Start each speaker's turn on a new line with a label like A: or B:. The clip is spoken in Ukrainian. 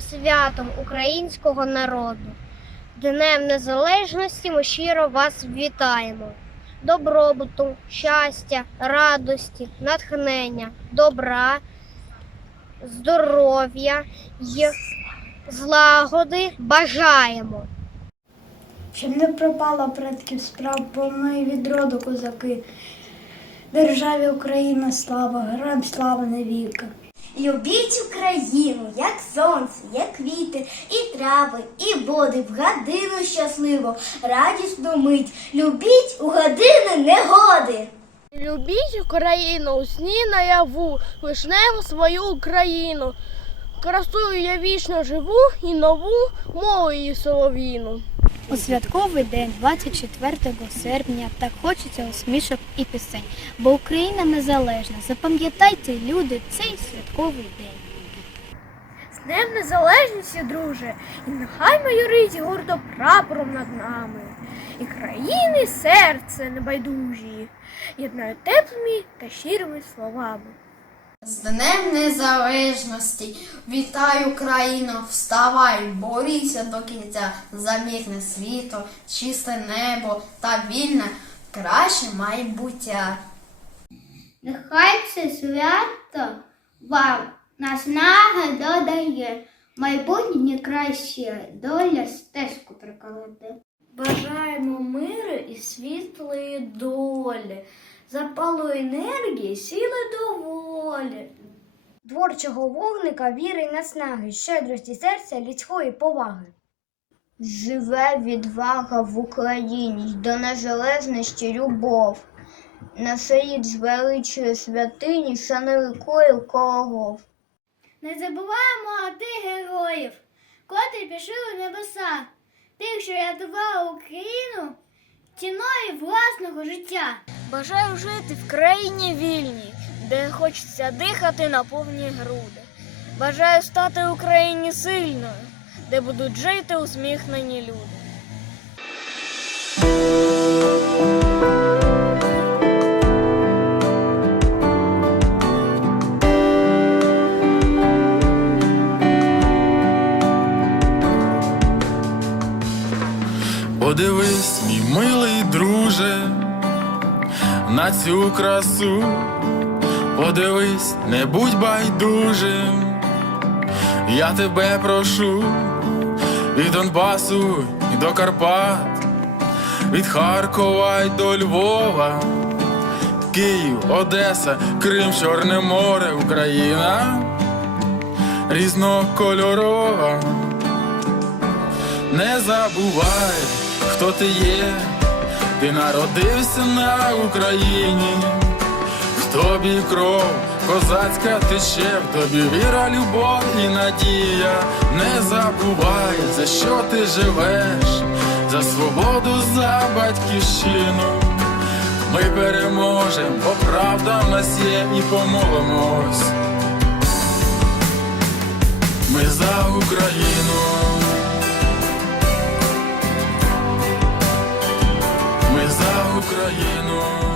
A: святом українського народу. Днем Незалежності ми щиро вас вітаємо. Добробуту, щастя, радості, натхнення, добра, здоров'я й злагоди бажаємо.
B: Щоб не пропала предків справ, бо ми від роду козаки. Державі Україна слава, героям слава навіки.
C: Любіть Україну, як сонце, як квіти, і трави, і води, в годину щасливо, радісну мить. Любіть у години негоди.
D: Любіть Україну у сні наяву, вишневу свою Україну. Красую я вічно живу і нову мову її солов'їну.
B: У святковий день, 24 серпня, так хочеться усмішок і пісень, бо Україна незалежна. Запам'ятайте, люди, цей святковий день.
D: З Днем Незалежності, друже, і нехай майорить гордо прапором над нами. І країни серце небайдужі, єднають теплими та щирими словами.
E: З Днем Незалежності. Вітаю країну, вставай, борися до кінця, за мирне світо, чисте небо та вільне, краще майбуття.
C: Нехай це свято вам наснаги додає, майбутнє краще доля стежку приколоти.
B: Бажаємо миру і світлої долі, запалу енергії, сили доволі.
A: Творчого вогника, віри й наснаги, щедрості серця, людської поваги. Живе відвага в Україні, до незалежності любов. Наш рід звеличує святині, шанує коїв кологов.
C: Не забуваємо тих героїв, котрі пішли у небеса, тих, що рятували Україну ціною власного життя.
D: Бажаю жити в країні вільній, де хочеться дихати на повні груди. Бажаю стати Україні сильною, де будуть жити усміхнені люди.
F: Подивись, мій милий друже, на цю красу, подивись, не будь байдужим, я тебе прошу від Донбасу і до Карпат, від Харкова й до Львова, Київ, Одеса, Крим, Чорне море, Україна. Різнокольорова. Не забувай, хто ти є, ти народився на Україні, в тобі кров козацька тече, в тобі віра, любов і надія. Не забувай, за що ти живеш, за свободу, за батьківщину. Ми переможемо, бо правда в нас є і помолимось. Ми за Україну. Україну.